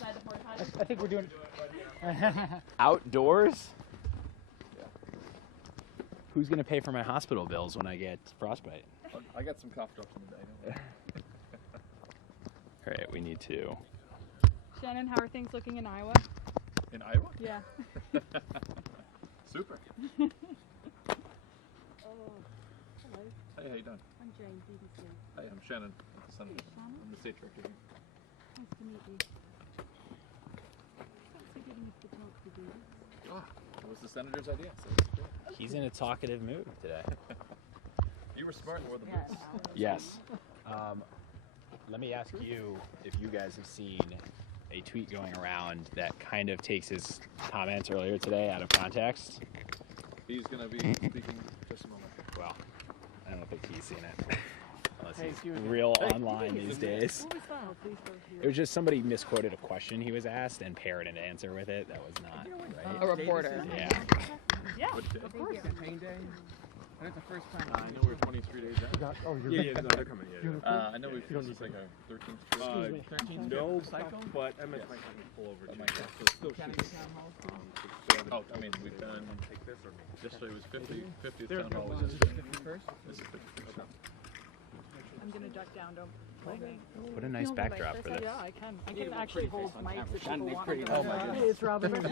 inside the porta potty? I think we're doing Outdoors? Yeah. Who's gonna pay for my hospital bills when I get frostbite? I got some cough drops in the day. All right, we need to. Shannon, how are things looking in Iowa? In Iowa? Yeah. Super. Oh, Hey, hello. how you doing? I'm Jane, BBC. Hi, I'm Shannon. Hey, Shannon. I'm the state director here. Nice to meet you. Thanks for giving us the chance to do this. Oh, it was the senator's idea, so it's great. He's in a talkative mood today. You were smart and wore the boots. Yes. Let me ask you if you guys have seen a tweet going around that kind of takes his comments earlier today out of context. He's going to be speaking just a moment. Well, I don't think he's seen it. Unless he's real online these days. What was that? Please don't hear. It was just somebody misquoted a question he was asked and paired an answer with it. That was not right. A reporter. Yeah. Yeah, What day? of course. Pain day. And it's the first time. I know we're 23 days out. Oh, you're Yeah, no, they're coming. I know we've this is like our 13th trip. 13th no cycle, but I meant my time to pull over. Oh, too. my God. So still shooting. Oh, I mean, we've done, Take this or me? yesterday was 50th There's town no hall was one. yesterday. This is 51st. I'm gonna duck down. Don't play me. What a nice backdrop for this. Yeah, I can. I can actually hold mics if people want me to. Oh my goodness. Hey, it's Robin. Can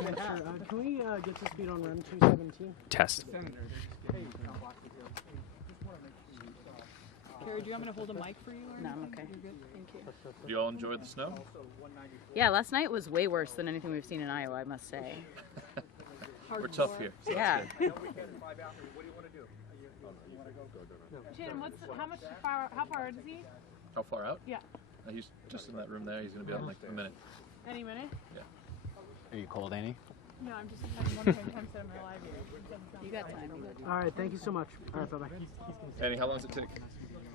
we get to speed on REM 217? Test. Carrie, do you want me to hold a mic for you? Or No, I'm anything? okay. You're good. Thank you. Do you all enjoy the snow? Yeah, last night was way worse than anything we've seen in Iowa, I must say. We're tough here. So Yeah. that's good. Shannon, how far is he? How far out? Yeah. He's just in that room there. He's going to be out in like a minute. Any minute? Are you cold, Annie? No, I'm just wondering how many times I'm alive here. You got time. All right, thank you so much. All right, bye-bye. Annie, how long does it take?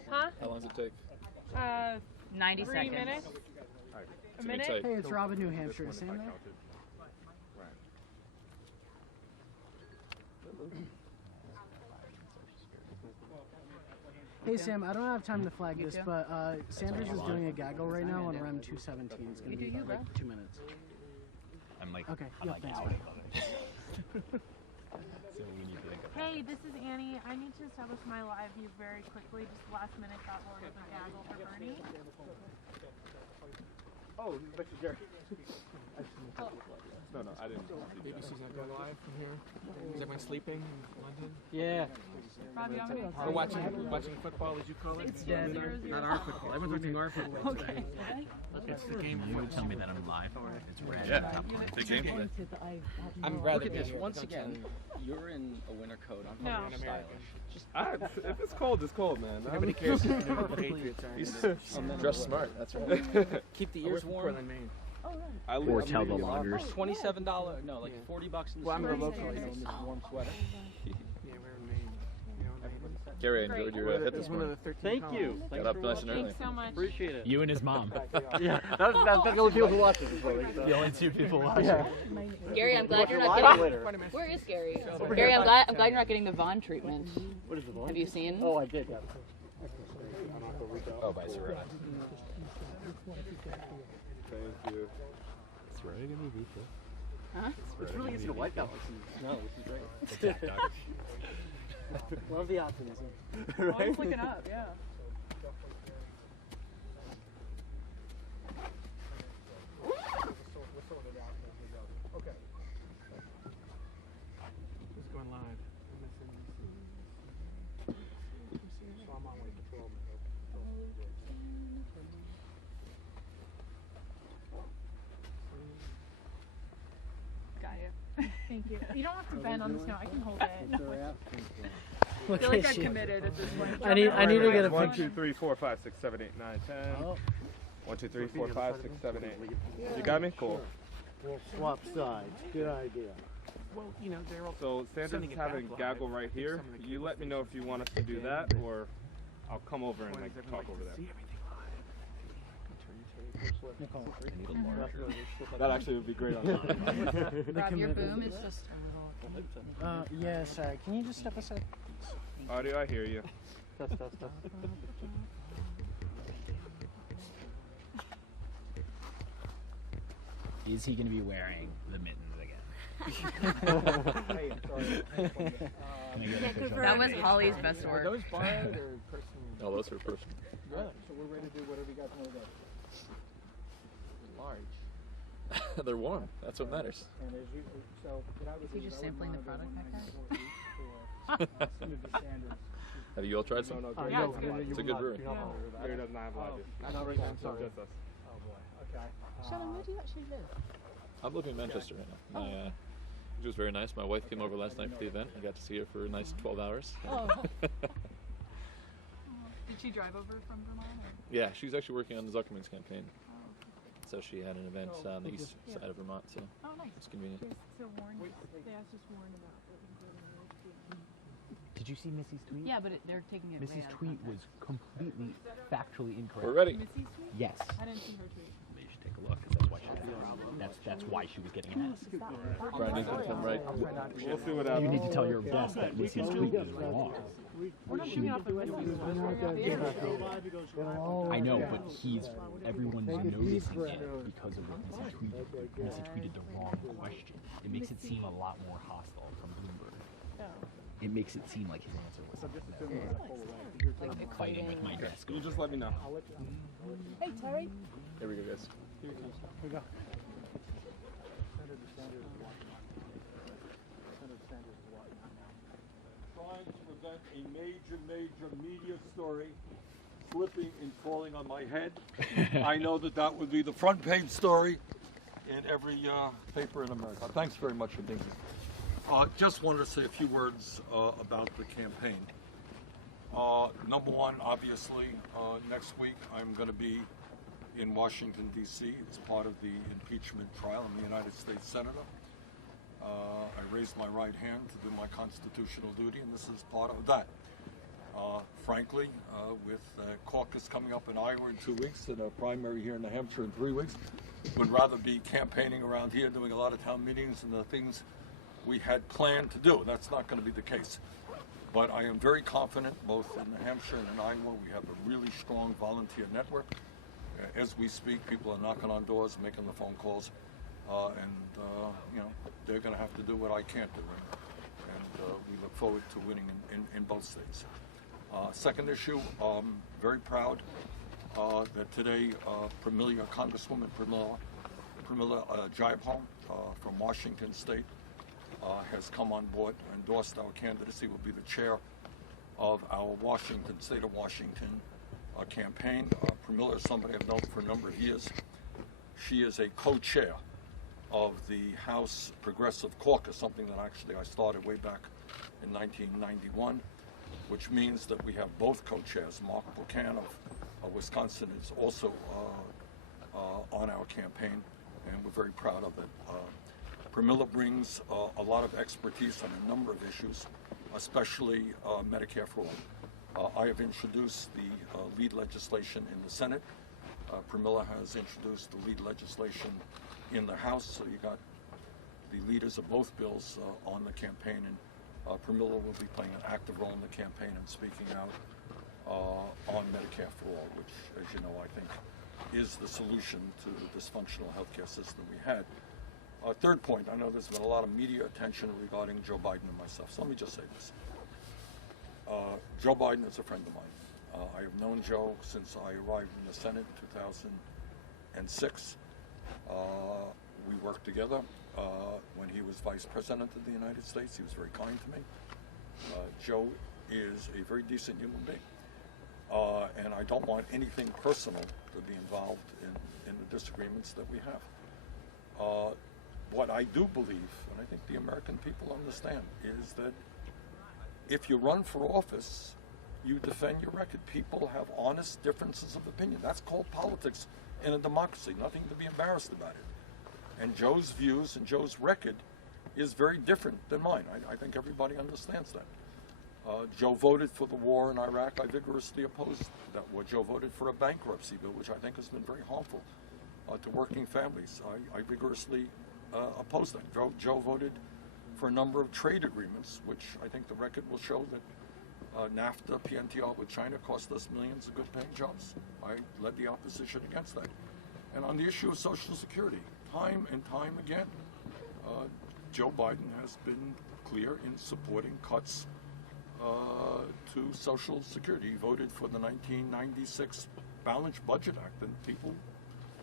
Huh? How long does it take? 90 3 seconds. minutes? A Give me minute? take. Hey, it's Robin, New Hampshire. Is Sam there? Hey Sam, I don't have time to flag this, but Sanders is doing a gaggle right now on REM 217. It's gonna be like 2 minutes. I'm like, Okay, I'm yeah, like thanks. out of it. So we need to think about Hey, this is Annie. I need to establish my live view very quickly. Just last minute got word of a gaggle for Bernie. Oh, but you Jerry. No, I didn't. BBC's not going live from here. Is everyone sleeping in London? Yeah. Robbie, I'm gonna Or watching football, as you call it? Not our football. Everyone's watching our football. Okay. It's the game. You would tell me that I'm live. It's red. Yeah. Big game today. I'm rather Look at this. Once again, you're in a winter coat. I'm No. probably stylish. If it's cold, it's cold, man. Nobody cares if the New England Patriots are. He's dressed smart. That's right. Keep the I work ears for warm. Portland, Maine. Or tell the loggers. $27, no, like $40 in the Well, I'm store, a local, you know, in this warm sweater. Yeah, we're in Maine. You know, Maine. Gary, I enjoyed your hit this It's one of morning. the 13 columns. Got up nice and early. Thanks so much. Appreciate it. You and his mom. Yeah, that's the only people who watch this morning. So. The only two people watching. Yeah. Gary, I'm glad you're not Live getting. later. Where is Gary? Gary, I'm glad you're not getting the Vaughn treatment. What is the one? Have you seen? Oh, I did. Yeah. Oh, vice versa. Thank you. It's really gonna be beautiful. Huh? It's really easy to wipe out like some snow, which is great. Love the optimism. Always looking up, yeah. Who's going live? So I'm on way patrol. Got you. Thank you. You don't have to bend on the snow. I can hold it. I Look feel like at I've you. committed at this point. I need to get a 1, picture. 2, 3, 4, 5, 6, 7, 8, 9, 10. Oh. 1, 2, 3, 4, 5, 6, 7, 8. You got me? Cool. We'll swap sides. Good idea. Well, you know, they're all So Sanders sending is it having back gaggle live. right I think here. some of the You kids let me know if you want us to do that, or I'll come over and Point like is everyone talk likes over to there. see everything live. That actually would be great on that. Rob, your boom is just. Yeah, sorry. Can you just step aside? Audio, I hear you. Test, test, test. is he going to be wearing the mittens again? Can I get a picture of That was Holly's best Are work. those borrowed or personal? No, those are personal. Really? So we're ready to do whatever you guys want to do. Large. They're warm. That's what matters. And as you, so what I would he do just is I would sampling the monitor product one back of these 4 weeks for Senator Sanders. Have you all tried some? Yeah, it's good. It's a good brewery. Larry does not have lodges. Not right now, I'm sorry. Just us. Oh boy, okay. Shannon, where do you actually live? I'm living in Manchester right now. It was very nice. My wife came over last night for the event. I got to see her for a nice 12 hours. Oh. Did she drive over from Vermont? Or? Yeah, she's actually working on the Zuckerman's campaign. So she had an event on the east side of Vermont, so Oh, nice. it's convenient. So Warren, they asked us Warren about what was going on. Did you see Missy's tweet? Yeah, but they're taking it. Missy's way out of tweet context. was completely factually incorrect. We're ready. Missy's tweet? Yes. I didn't see her tweet. You should take a look, 'cause that's why she was getting asked. Brian needs to come right. We'll see what You happens. need to tell your guest that Missy's tweet was wrong. We're not coming off of Missy's. I know, but everyone's noticing it because of what Missy tweeted. Missy tweeted the wrong question. It makes it seem a lot more hostile from Bloomberg. It makes it seem like his answer was I'm fighting with my desk. You just let me know. Hey, Terry. Here we go, guys. Here we go. Trying to prevent a major media story slipping and falling on my head. I know that would be the front page story in every paper in America. Thanks very much for being here. Just wanted to say a few words about the campaign. Number one, obviously, next week I'm going to be in Washington, D.C. as part of the impeachment trial. I'm a United States Senator. I raised my right hand to do my constitutional duty, and this is part of that. Frankly, with caucus coming up in Iowa in 2 weeks and a primary here in New Hampshire in 3 weeks, would rather be campaigning around here, doing a lot of town meetings and the things we had planned to do. That's not going to be the case. But I am very confident, both in New Hampshire and in Iowa, we have a really strong volunteer network. As we speak, people are knocking on doors, making the phone calls, you know, they're going to have to do what I can't do, and we look forward to winning in both states. Second issue, very proud that today Congresswoman Pramila Jayapal from Washington State has come on board, endorsed our candidacy, will be the chair of our state of Washington campaign. Pramila is somebody I've known for a number of years. She is a co-chair of the House Progressive Caucus, something that actually I started way back in 1991, which means that we have both co-chairs. Mark Buchan of Wisconsin is also on our campaign, and we're very proud of it. Pramila brings a lot of expertise on a number of issues, especially Medicare for All. I have introduced the lead legislation in the Senate. Pramila has introduced the lead legislation in the House, so you got the leaders of both bills on the campaign, and Pramila will be playing an active role in the campaign and speaking out on Medicare for All, which, as you know, I think is the solution to the dysfunctional healthcare system we had. Third point, I know there's been a lot of media attention regarding Joe Biden and myself, so let me just say this. Joe Biden is a friend of mine. I have known Joe since I arrived in the Senate in 2006. We worked together when he was Vice President of the United States. He was very kind to me. Joe is a very decent human being. And I don't want anything personal to be involved in the disagreements that we have. What I do believe, and I think the American people understand, is that if you run for office, you defend your record. People have honest differences of opinion. That's called politics in a democracy. Nothing to be embarrassed about it. And Joe's views and Joe's record is very different than mine. I think everybody understands that. Joe voted for the war in Iraq. I vigorously opposed that war. Joe voted for a bankruptcy bill, which I think has been very harmful to working families. I vigorously opposed that. Joe voted for a number of trade agreements, which I think the record will show that NAFTA, PNTR with China cost us millions of good-paying jobs. I led the opposition against that. And on the issue of Social Security, time and time again, Joe Biden has been clear in supporting cuts to Social Security. He voted for the 1996 Balanced Budget Act, and people,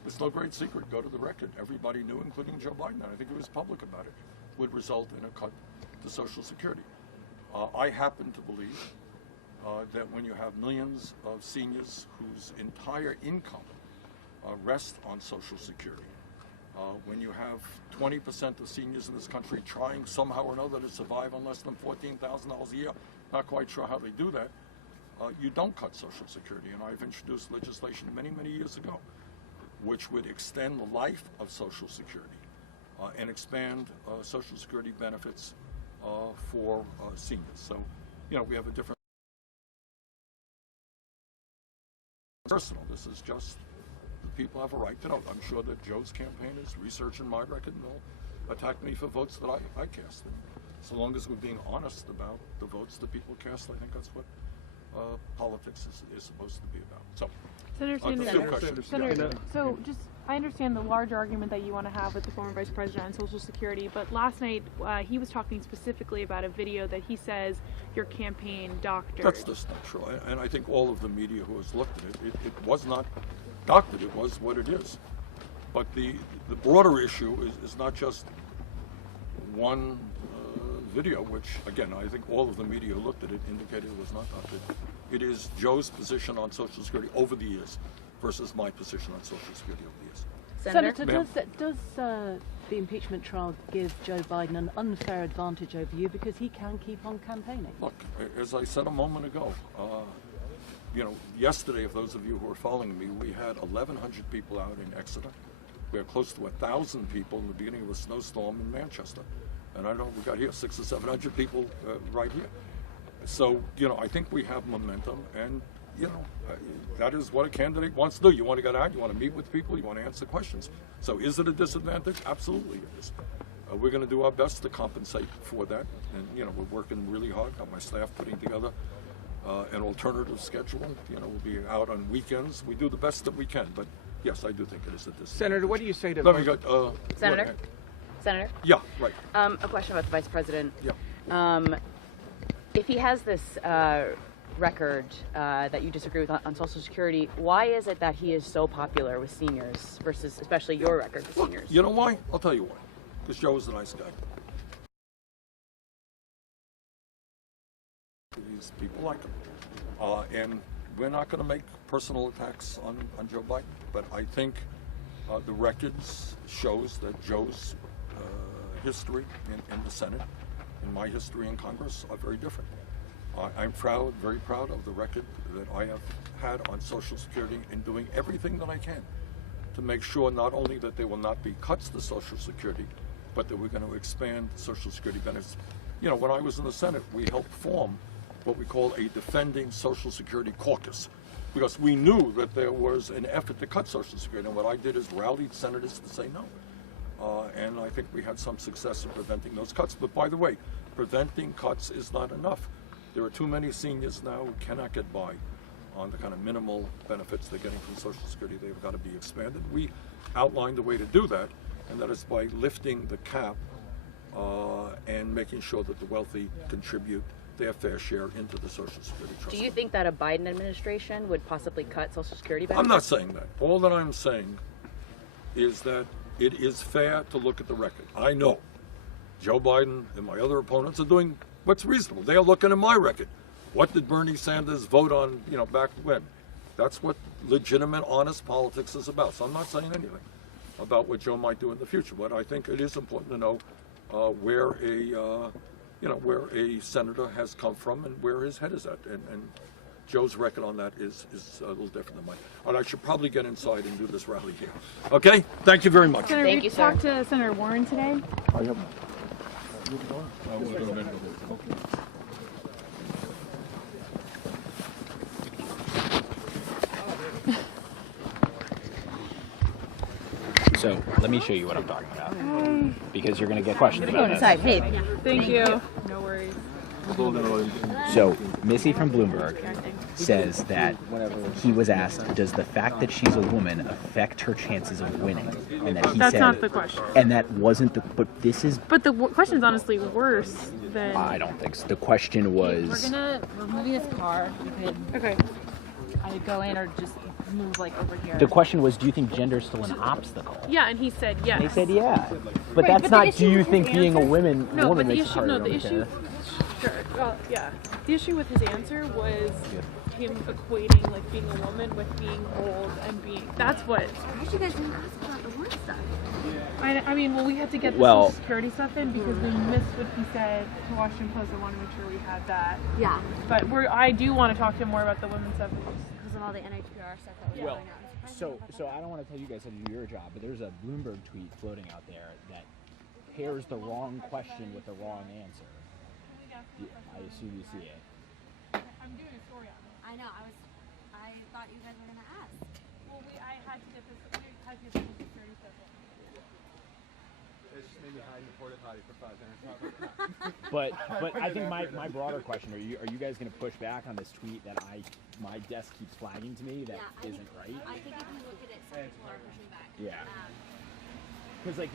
it's no great secret, go to the record, everybody knew, including Joe Biden, and I think he was public about it, would result in a cut to Social Security. I happen to believe that when you have millions of seniors whose entire income rests on Social Security, when you have 20% of seniors in this country trying somehow or another to survive on less than $14,000 a year, not quite sure how they do that, you don't cut Social Security. And I've introduced legislation many, many years ago which would extend the life of Social Security and expand Social Security benefits for seniors. So, you know, we have a different personal. This is just the people have a right to know. I'm sure that Joe's campaign is researching my record and they'll attack me for votes that I cast. And so long as we're being honest about the votes that people cast, I think that's what politics is supposed to be about. So, Senator, so just, I understand the large argument that you want to have with the former Vice President on Social Security, but last night he was talking specifically about a video that he says your campaign doctored. That's just not true. And I think all of the media who has looked at it, it was not doctored, it was what it is. But the broader issue is not just one video, which, again, I think all of the media who looked at it indicated it was not doctored. It is Joe's position on Social Security over the years versus my position on Social Security over the years. Senator, does the impeachment trial give Joe Biden an unfair advantage over you because he can keep on campaigning? Look, as I said a moment ago, you know, yesterday, if those of you who were following me, we had 1,100 people out in Exeter. We had close to 1,000 people in the beginning of a snowstorm in Manchester. And I know we got here 600 or 700 people right here. So, you know, I think we have momentum, and, you know, that is what a candidate wants to do. You want to get out, you want to meet with people, you want to answer questions. So is it a disadvantage? Absolutely it is. We're going to do our best to compensate for that. And, you know, we're working really hard. Got my staff putting together an alternative schedule. You know, we'll be out on weekends. We do the best that we can, but yes, I do think it is a disadvantage. Senator, what do you say to Senator? Senator? Yeah, right. A question about the Vice President. Yeah. If he has this record that you disagree with on Social Security, why is it that he is so popular with seniors versus especially your record with seniors? You know why? I'll tell you why. Because Joe is a nice guy. These people like him. And we're not going to make personal attacks on Joe Biden, but I think the records shows that Joe's history in the Senate and my history in Congress are very different. I'm proud, very proud of the record that I have had on Social Security in doing everything that I can to make sure not only that there will not be cuts to Social Security, but that we're going to expand Social Security benefits. You know, when I was in the Senate, we helped form what we call a Defending Social Security Caucus, because we knew that there was an effort to cut Social Security, and what I did is rallied senators to say no. And I think we had some success in preventing those cuts. But by the way, preventing cuts is not enough. There are too many seniors now who cannot get by on the kind of minimal benefits they're getting from Social Security. They've got to be expanded. We outlined a way to do that, and that is by lifting the cap and making sure that the wealthy contribute their fair share into the Social Security Trust. Do you think that a Biden administration would possibly cut Social Security benefits? I'm not saying that. All that I'm saying is that it is fair to look at the record. I know Joe Biden and my other opponents are doing what's reasonable. They are looking at my record. What did Bernie Sanders vote on, you know, back when? That's what legitimate, honest politics is about. So I'm not saying anything about what Joe might do in the future, but I think it is important to know where a senator has come from and where his head is at. And Joe's record on that is a little different than mine. And I should probably get inside and do this rally here. Okay? Thank you very much. Senator, Thank you, sir. Talked to Senator Warren today. I have So let me show you what I'm talking about, because you're going to get questions about Go this. inside. Hey. Thank you. No worries. So Missy from Bloomberg says that he was asked, does the fact that she's a woman affect her chances of winning? And that he That's said, not the question. And that wasn't the. But this is. But the question's honestly worse than. I don't think so. The question was. We're moving this car. You could Okay. either go in or just move like over here. The question was, do you think gender's still an obstacle? Yeah, and he said yes. And they said yeah. But Right, that's but not. the issue Do you with think his being a answer- woman No, woman but the makes it issue. harder? No, the to issue. care? Sure. Well, yeah. The issue with his answer was him equating like being a woman with being old and being. That's what. Why did you guys didn't ask about the work stuff? I mean, well, we had to get the Well- Social Security stuff in because we missed what he said to Washington Post. I want to make sure we had that. Yeah. But I do want to talk to him more about the women's stuff. Because of all the NHPR stuff that was Well, going on. so I don't want to tell you guys how to do your job, but there's a Bloomberg tweet floating out there that pairs the wrong question with the wrong answer. Yeah, I assume you see it. I'm doing a story on it. I know. I thought you guys were gonna ask. Well, I had to get this. We had to get the Social Security stuff in. It's just made me hide in the porta potty for 5 minutes. But I think my broader question, are you guys going to push back on this tweet that my desk keeps flagging to me that isn't right? I think if you look at it, some people are pushing back. Yeah. Because like